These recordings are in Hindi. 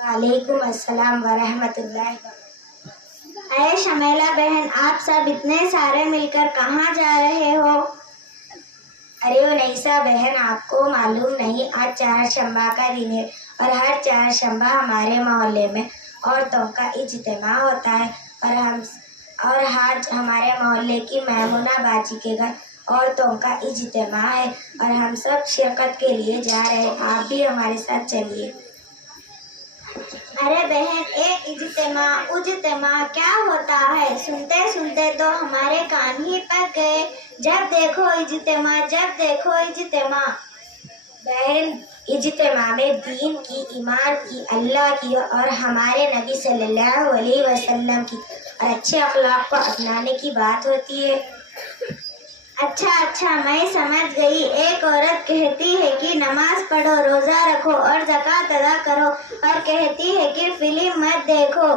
वालेकुम अस्सलाम वरहमतुल्लाहि। अरे शमेला बहन, आप सब इतने सारे मिलकर कहाँ जा रहे हो? अरे उनैसा बहन, आपको मालूम नहीं, आज चारशंबा का दिन है और हर चारशंबा हमारे मोहल्ले में औरतों का इज्तिमा होता है और आज हमारे मोहल्ले की मैमुना बाजी के घर औरतों का इज्तिमा है और हम सब शिरकत के लिए जा रहे हैं। आप भी हमारे साथ चलिए। अरे बहन, एक इज्तिमा उज्तिमा क्या होता है? सुनते सुनते तो हमारे कान ही पक गए। जब देखो इज्तिमा, जब देखो इज्तिमा। बहन, इज्तिमा में दीन की, ईमान की, अल्लाह की और हमारे नबी सल्लल्लाहु अलैहि वसल्लम की और अच्छे अखलाक को अपनाने की बात होती है। अच्छा, मैं समझ गई। एक औरत कहती है कि नमाज पढ़ो, रोजा रखो और ज़कात अदा करो, और कहती है कि फिल्म मत देखो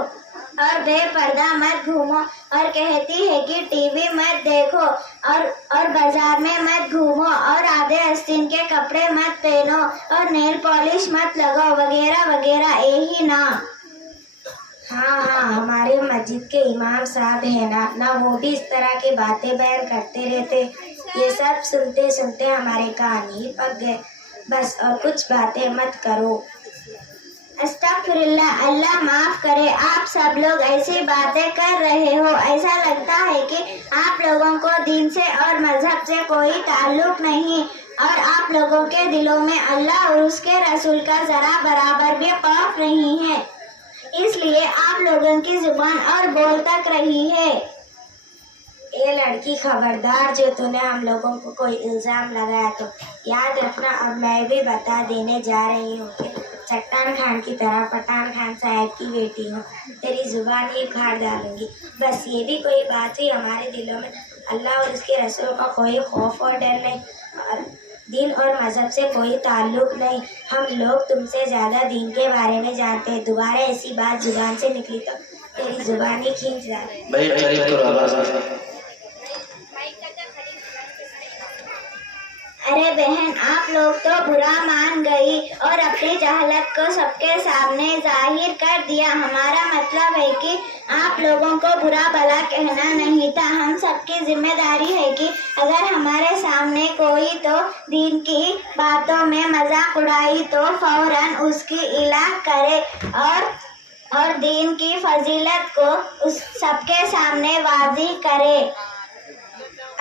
और बेपर्दा मत घूमो, और कहती है कि टीवी मत देखो और बाजार में मत घूमो और आधे आस्तीन के कपड़े मत पहनो और नेल पॉलिश मत लगाओ, वगैरह वगैरह। यही ना? हाँ, हमारे मस्जिद के इमाम साहब है ना वो भी इस तरह की बातें बयान करते रहते। ये सब सुनते सुनते हमारे कान ही पक गए। बस और कुछ बातें मत करो। अस्तगफिरुल्लाह, अल्लाह माफ करे। आप सब लोग ऐसी बातें कर रहे हो, ऐसा लगता है कि आप लोगों को दीन से और मजहब से कोई ताल्लुक नहीं और आप लोगों के दिलों में अल्लाह और उसके रसूल का जरा बराबर भी खौफ नहीं है, इसलिए आप लोगों की जुबान और बोल तक रही है। ये लड़की, खबरदार, जो तूने हम लोगों को कोई इल्जाम लगाया तो याद रखना। अब मैं भी बता देने जा रही हूँ कि चट्टान खान की तरह पठान खान साहब की बेटी हूँ। तेरी जुबान ही उखाड़ डालूंगी। बस ये भी कोई बात हुई, हमारे दिलों में अल्लाह और उसके रसूल का कोई खौफ और डर नहीं और दीन और मजहब से कोई ताल्लुक नहीं। हम लोग तुमसे ज़्यादा दीन के बारे में जानते हैं। दोबारा ऐसी बात जुबान से निकली तो तेरी जुबान ही खींच डाल। अरे बहन, आप लोग तो बुरा मान गई और अपनी जहालत को सबके सामने जाहिर कर दिया। हमारा मतलब है कि आप लोगों को बुरा भला कहना नहीं था। हम सबकी जिम्मेदारी है कि अगर हमारे सामने कोई तो दीन की बातों में मजाक उड़ाई तो फौरन उसकी इलाह करे और दीन की फजीलत को उस सबके सामने वाज़िह करे।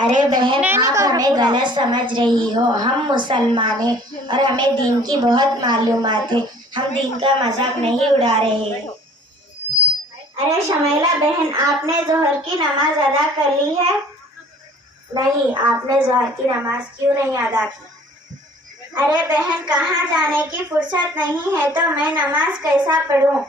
अरे बहन, आप हमें गलत समझ रही हो। हम मुसलमान हैं और हमें दीन की बहुत मालूमात है। हम दीन का मजाक नहीं उड़ा रहे हैं। अरे शमेला बहन, आपने जोहर की नमाज अदा कर ली है? नहीं, आपने जोहर की नमाज क्यों नहीं अदा की? अरे बहन, कहाँ जाने की फुर्सत नहीं है तो मैं नमाज कैसा पढ़ूं?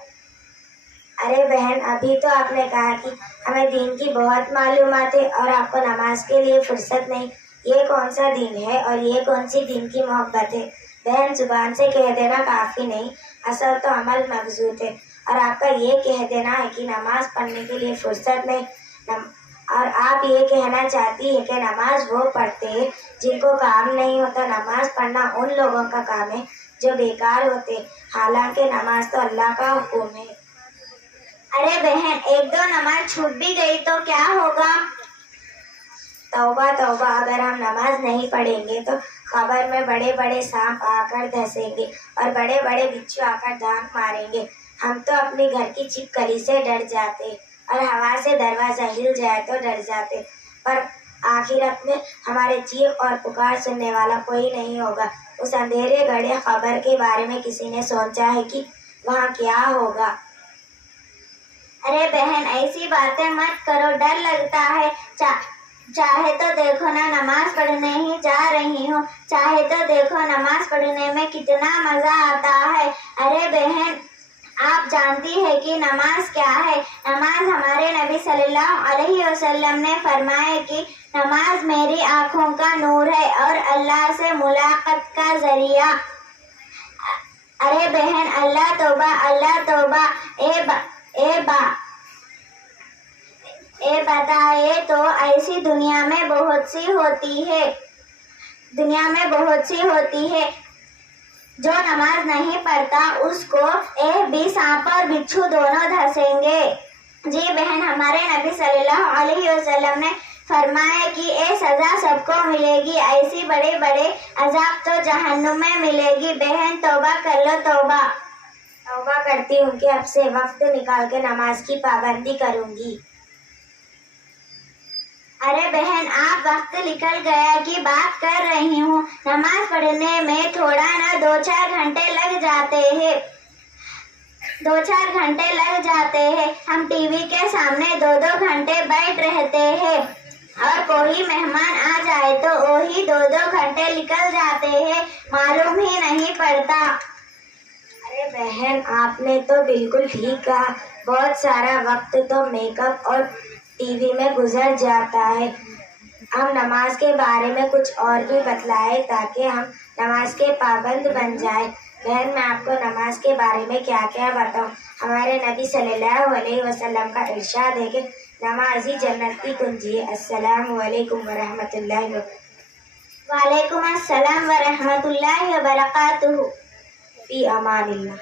अरे बहन, अभी तो आपने कहा कि हमें दीन की बहुत मालूमात है और आपको नमाज के लिए फुर्सत नहीं। ये कौन सा दीन है और ये कौन सी दीन की मोहब्बत है? बहन, जुबान से कह देना काफ़ी नहीं, असल तो अमल मकसूद है। और आपका ये कह देना है कि नमाज पढ़ने के लिए फुर्सत नहीं और आप ये कहना चाहती है कि नमाज वो पढ़ते हैं जिनको काम नहीं होता। नमाज पढ़ना उन लोगों का काम है जो बेकार होते, हालांकि नमाज तो अल्लाह का हुक्म है। अरे बहन, एक दो नमाज छूट भी गई तो क्या होगा? तौबा तौबा, अगर हम नमाज नहीं पढ़ेंगे तो कब्र में बड़े बड़े सांप आकर धंसेंगे और बड़े बड़े बिच्छू आकर दांत मारेंगे। हम तो अपने घर की छिपकली से डर जाते और हवा से दरवाजा हिल जाए तो डर जाते, पर आखिरत में हमारे चीख और पुकार सुनने वाला कोई नहीं होगा। उस अंधेरे गड्ढे कब्र के बारे में किसी ने सोचा है कि वहाँ क्या होगा? अरे बहन, ऐसी बातें मत करो, डर लगता है। चाहे तो देखो ना, नमाज पढ़ने ही जा रही हूँ। चाहे तो देखो, नमाज पढ़ने में कितना मजा आता है। अरे बहन, आप जानती है कि नमाज क्या है? नमाज, हमारे नबी सल्लल्लाहु अलैहि वसल्लम ने फरमाया कि नमाज मेरी आँखों का नूर है और अल्लाह से मुलाकात का जरिया। अरे बहन, अल्लाह तौबा। बताए तो ऐसी दुनिया में बहुत सी होती है। जो नमाज नहीं पढ़ता उसको एक भी सांप और बिच्छू दोनों धंसेंगे। जी बहन, हमारे नबी सल्लल्लाहु अलैहि वसल्लम ने फरमाया कि ये सजा सबको मिलेगी, ऐसी बड़े बड़े अजाब तो जहन्नुम में मिलेगी। बहन तौबा कर लो, तौबा। तौबा करती हूँ कि अब से वक्त निकाल के नमाज की पाबंदी करूँगी। अरे बहन, आप वक्त निकल गया की बात कर रही हूँ। नमाज पढ़ने में थोड़ा ना 2-4 घंटे लग जाते हैं। 2-4 घंटे लग जाते हैं। हम टीवी के सामने 2-2 घंटे बैठ रहते हैं और कोई मेहमान आ जाए तो वही 2-2 घंटे निकल जाते हैं, मालूम ही नहीं पड़ता। अरे बहन, आपने तो बिल्कुल ठीक कहा। बहुत सारा वक्त तो मेकअप और टीवी में गुजर जाता है। हम नमाज के बारे में कुछ और भी बतलाए ताकि हम नमाज के पाबंद बन जाए। बहन, मैं आपको नमाज के बारे में क्या क्या बताऊं। हमारे नबी सल्लल्लाहु अलैहि वसल्लम का इरशाद है कि नमाज ही जन्नत की कुंजी है। अस्सलामु अलैकुम वरहमतुल्लाहि वालेकुम अस्सलाम व रहमतुल्लाहि व बरकातुहू। फी अमानिल्लाह।